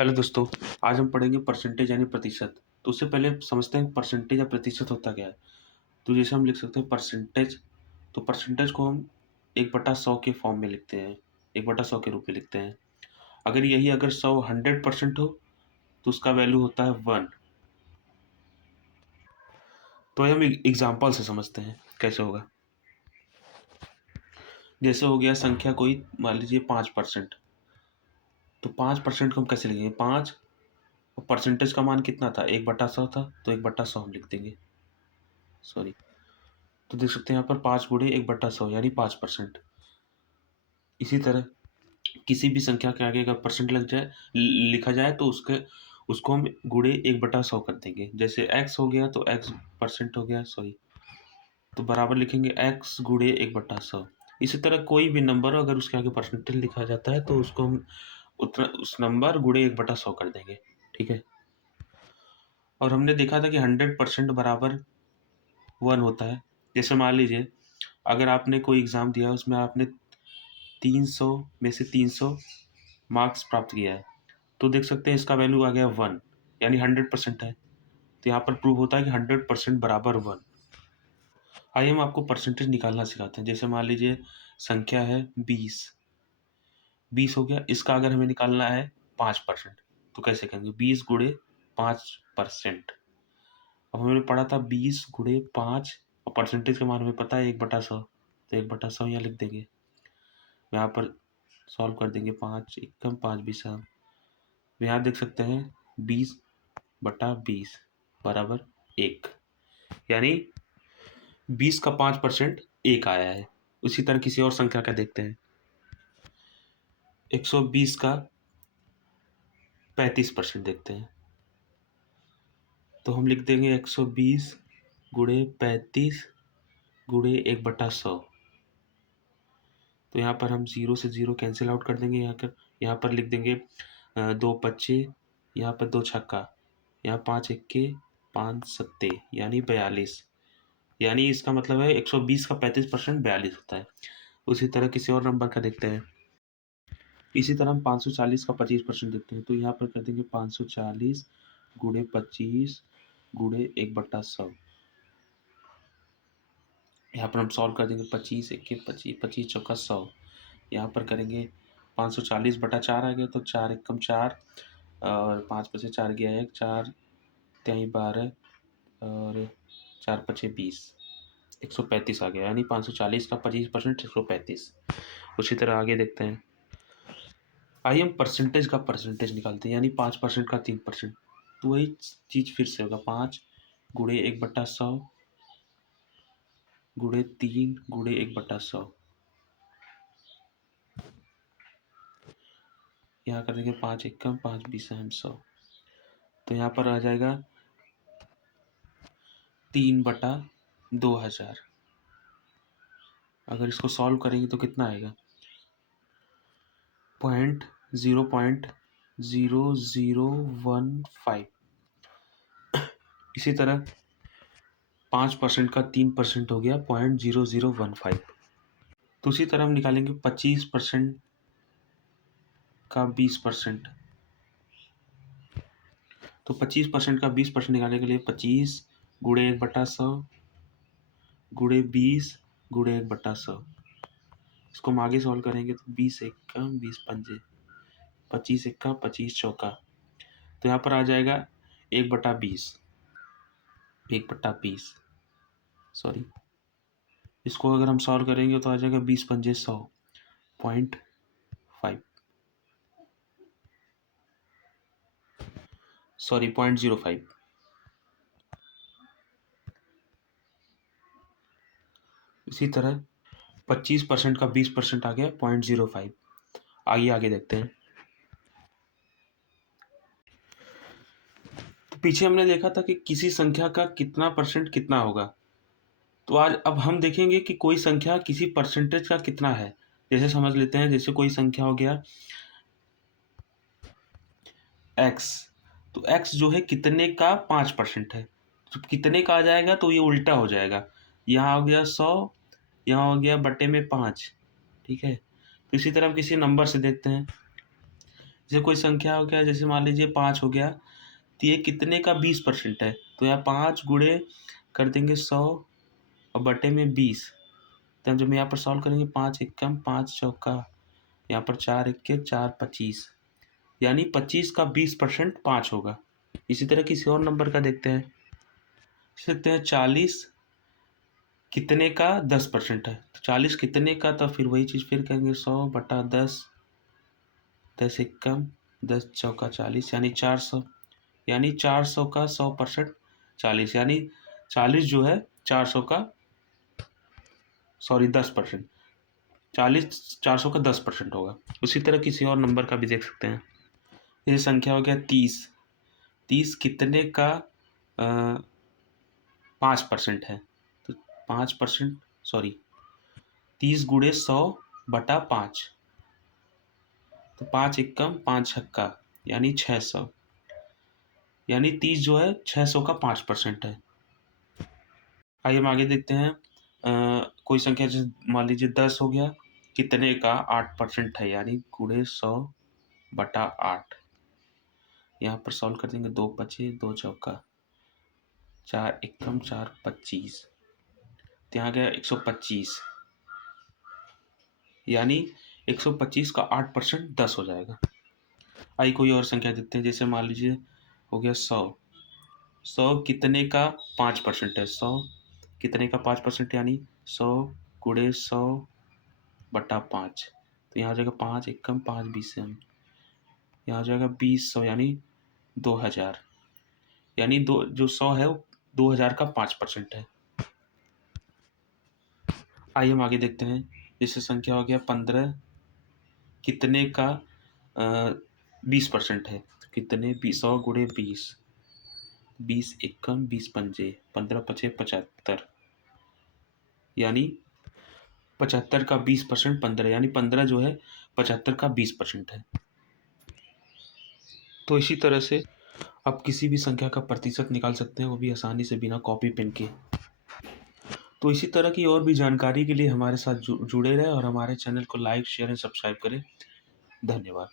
Hello दोस्तों, आज हम पढ़ेंगे परसेंटेज यानी प्रतिशत। तो उससे पहले समझते हैं परसेंटेज या प्रतिशत होता क्या है। तो जैसे हम लिख सकते हैं परसेंटेज, तो परसेंटेज को हम 1/100 के फॉर्म में लिखते हैं, 1/100 के रूप में लिखते हैं। अगर 100 100% हो तो उसका वैल्यू होता है 1। तो हम एग्जाम्पल से समझते हैं कैसे होगा। जैसे हो गया संख्या कोई, मान लीजिए 5%। तो 5% को हम कैसे लिखेंगे? 5 और परसेंटेज का मान कितना था? 1/100 था, तो 1/100 हम लिख देंगे। सॉरी, तो देख सकते हैं यहाँ पर 5 गुणे 1/100 यानी 5%। इसी तरह किसी भी संख्या के आगे अगर परसेंट लग जाए, लिखा जाए, तो उसको हम गुणे 1/100 कर देंगे। जैसे x हो गया तो x परसेंट हो गया, सॉरी, तो बराबर लिखेंगे x गुणे 1/100। इसी तरह कोई भी नंबर अगर उसके आगे परसेंटेज लिखा जाता है तो उसको हम उतना उस नंबर गुणे 1/100 कर देंगे। ठीक है। और हमने देखा था कि 100% बराबर 1 होता है। जैसे मान लीजिए अगर आपने कोई एग्ज़ाम दिया है, उसमें आपने 300 में से 300 मार्क्स प्राप्त किया है, तो देख सकते हैं इसका वैल्यू आ गया 1, यानी 100% है। तो यहाँ पर प्रूव होता है कि 100% बराबर 1। आइए हम आपको परसेंटेज निकालना सिखाते हैं। जैसे मान लीजिए संख्या है 20, 20 हो गया, इसका अगर हमें निकालना है 5%, तो कैसे करेंगे? 20 गुणे 5%। अब हमने पढ़ा था 20 गुणे 5, और परसेंटेज का मान हमें पता है 1/100, तो 1/100 यहाँ लिख देंगे। यहाँ पर सॉल्व कर देंगे, 5 एकम 5 बीसा। यहाँ देख सकते हैं 20/20 बराबर 1, यानी 20 का 5% 1 आया है। उसी तरह किसी और संख्या का देखते हैं। 120 का 35% देखते हैं, तो हम लिख देंगे 120 गुणे 35 गुणे 1/100। तो यहाँ पर हम 0 से 0 कैंसिल आउट कर देंगे। यहाँ पर लिख देंगे 2 पच्चे, यहाँ पर 2 छक्का, यहाँ 5 इक्के 5 सत्ते, यानी 42। यानी इसका मतलब है 120 का 35% 42 होता है। उसी तरह किसी और नंबर का देखते हैं। इसी तरह हम 540 का 25% देखते हैं, तो यहाँ पर कर देंगे 540 गुणे 25 गुणे 1/100। यहाँ पर हम सॉल्व कर देंगे, 25 इक्के 25, 25 चौका 100। यहाँ पर करेंगे 540/4 आ गया, तो 4 एकम 4, और 5 पचे 4 गया 1, 4 त्याई 12, और 4 पचे 20, 135 आ गया, यानी 540 का 25% 135। उसी तरह आगे देखते हैं। आइए हम परसेंटेज का परसेंटेज निकालते हैं, यानी 5% का 3%। तो वही चीज़ फिर से होगा, 5 गुणे 1/100 गुणे 3 गुणे 1/100। यहाँ करेंगे 5 एकम 5 बीसा 100, तो यहाँ पर आ जाएगा 3/2000। अगर इसको सॉल्व करेंगे तो कितना आएगा? 0.0015। इसी तरह 5% का 3% हो गया 0.0015। तो उसी तरह हम निकालेंगे 25% का 20%। तो 25% का 20% निकालने के लिए 25 गुणे 1/100 गुणे 20 गुणे 1/100। इसको हम आगे सॉल्व करेंगे तो 20 एक्का 20 पंजे, 25 एक्का 25 चौका, तो यहाँ पर आ जाएगा 1/20, 1/20, सॉरी। इसको अगर हम सॉल्व करेंगे तो आ जाएगा 20 पंजे 100, 0.5, सॉरी 0.05। इसी तरह 25% का 20% आ गया 0.05। आगे देखते हैं। तो पीछे हमने देखा था कि किसी संख्या का कितना परसेंट कितना होगा। तो आज अब हम देखेंगे कि कोई संख्या किसी परसेंटेज का कितना है। जैसे समझ लेते हैं, जैसे कोई संख्या हो गया x, तो x जो है कितने का 5% है। तो कितने का आ जाएगा तो ये उल्टा हो जाएगा। यहाँ हो गया 100, यहाँ हो गया बटे में 5। ठीक है। तो इसी तरह हम किसी नंबर से देखते हैं। जैसे कोई संख्या हो गया, जैसे मान लीजिए 5 हो गया, तो ये कितने का 20% है? तो यहाँ 5 गुणे कर देंगे 100 और बटे में 20। तो जब यहाँ पर सॉल्व करेंगे 5 एकम 5 चौका, यहाँ पर 4 इक्के 4 25, यानी 25 का 20% 5 होगा। इसी तरह किसी और नंबर का देखते हैं। देखते हैं 40 कितने का 10% है? तो 40 कितने का, तो फिर वही चीज़ फिर कहेंगे 100 बटा 10, 10 एकम 10 चौका 40 यानी 400, यानी 400 का 100% 40, यानी 40 जो है 400 का 10%, 40 400 का 10% होगा। उसी तरह किसी और नंबर का भी देख सकते हैं। ये संख्या हो गया 30, 30 कितने का 5% है? तो 5% 30 गुणे 100 बटा 5, तो 5 एकम 5 छक्का यानी 600, यानी 30 जो है 600 का 5% है। आइए हम आगे देखते हैं। कोई संख्या जैसे मान लीजिए 10 हो गया, कितने का 8% है? यानी गुणे 100 बटा 8। यहाँ पर सॉल्व कर देंगे, 2 बचे 2 चौका 4 एकम 4 25, तो यहाँ गया 125, यानी 125 का 8% 10 हो जाएगा। आइए कोई और संख्या देखते हैं। जैसे मान लीजिए हो गया 100, 100 कितने का 5% है? 100 कितने का 5% यानी 100 गुणे 100 बटा 5, तो यहाँ हो जाएगा 5 एकम 5 20, यहाँ हो जाएगा 20 यानी 2000, यानी जो 100 है वो 2000 का 5% है। आइए हम आगे देखते हैं। जैसे संख्या हो गया 15 कितने का 20% है? तो कितने 100 गुणे 20, 20 एकम 20 पंजे 15 पचे 75, यानी 75 का 20% 15, यानी 15 जो है 75 का 20% है। तो इसी तरह से आप किसी भी संख्या का प्रतिशत निकाल सकते हैं, वो भी आसानी से बिना कॉपी पेन के। तो इसी तरह की और भी जानकारी के लिए हमारे साथ जुड़े रहें और हमारे चैनल को लाइक शेयर एंड सब्सक्राइब करें। धन्यवाद।